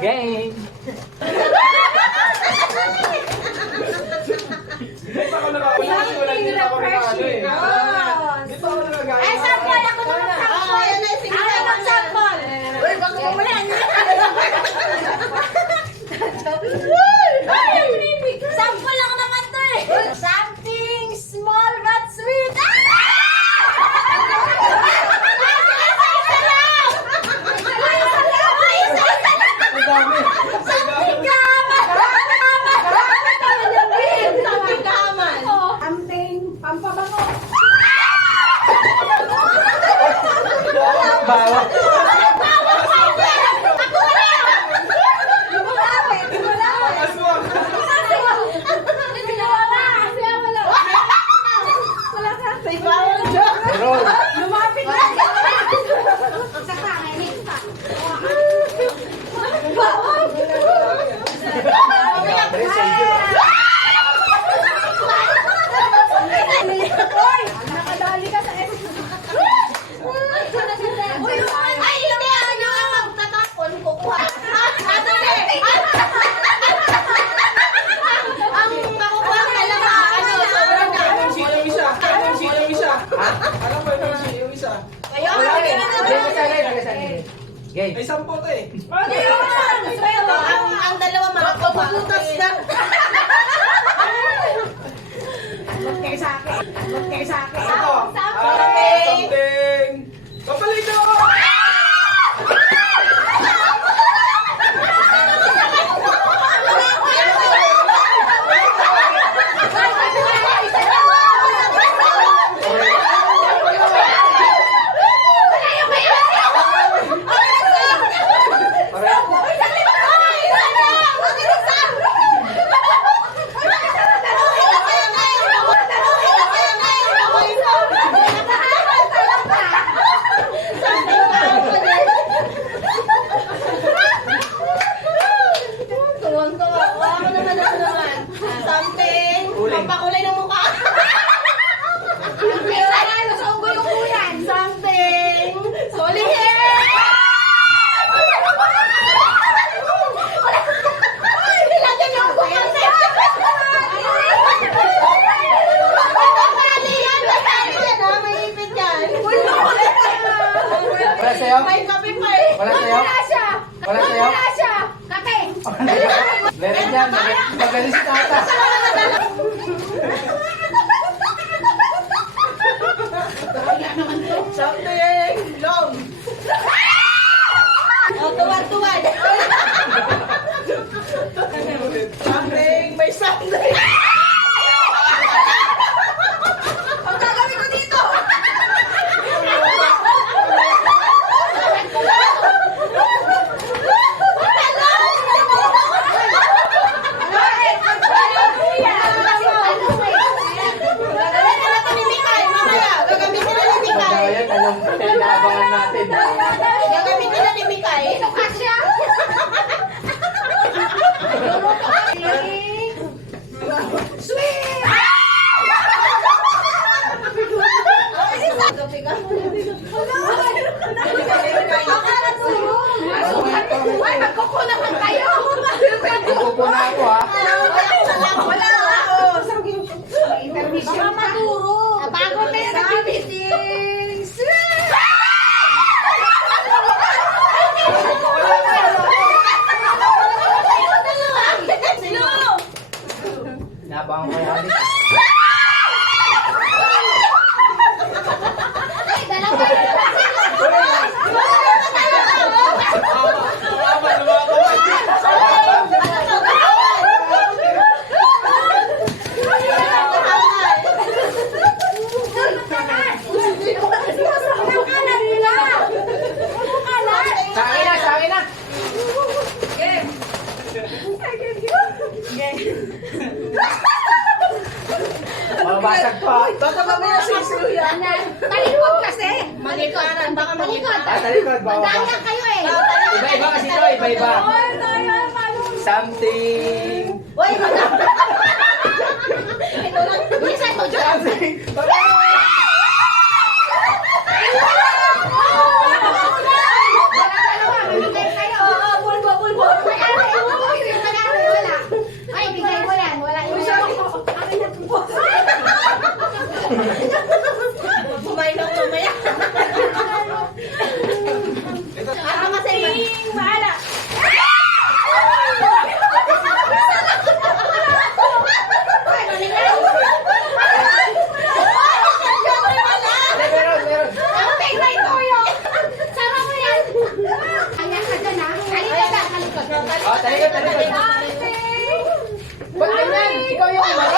Game! Hindi pa ako nakakuna kasi wala din ako nakakano eh. Hindi pa ako nakakano. Ay, sample! Ako na mag-sample! Ayan na, sige. Ako mag-sample! Uy, baka mamulan. Sample lang naman to eh! Something small but sweet! Ang dami. Something pampabango! Bawa! Aswang. Roll! Lumapit na! Sa pangin, pa. Hoy! Nakadali ka sa S. Ay, hindi. Ano ang magtatapon? Kukuha. Ang makukuha ka lang sobrang na. Anong sheet yung isa? Anong sheet yung isa? Alam mo anong sheet yung isa? Kaya Wala nga, eh. ganun. Game! Ay, 10 to eh. Ang dalawa makapaputas na. Ito. Something. Papalit ako! Tuwang-tuwa. Ako naman. Something. Pampakulay ng mukha. Something. Holy hair. Nilagyan niyo ako kasi. Basali yan, ha? May ipit yan. Wala sa'yo? May kape pa eh. Wala sa'yo? Wala sa'yo? Kape! Meron yan! Magaling si tata! Something long. Oh, tuwan-tuwan. Something, may something. Ang gagawin ko dito. Gagawin na natin ni Mikay, mamaya. Gagamitin na ni Mikay. Ayan, alam ko na inaabangan natin. Gagamitin na ni Mikay. Sweet! Ay, magkukulangan kayo! Pupupo na ako ha. Wala. Baka maturo! Napagod na yung nag-meeting! Inabangan ko yan. Ay, dalawa! Sa akin na! Sa akin na! Mabasag pa. Baka mamaya sisiyo yan. Talikod kasi! Malikot. Baka malikot. Talikod. Madaya kayo eh! Iba-iba kasi ito. Iba-iba. Ay, tayo! Something. Uy, Ito lang. Bilisan mo, Diyos! Something. Dalawa, mamigay kayo! Oo, bulbo! talikod, talikod. Something. Ba't ganyan? Ikaw yung umara.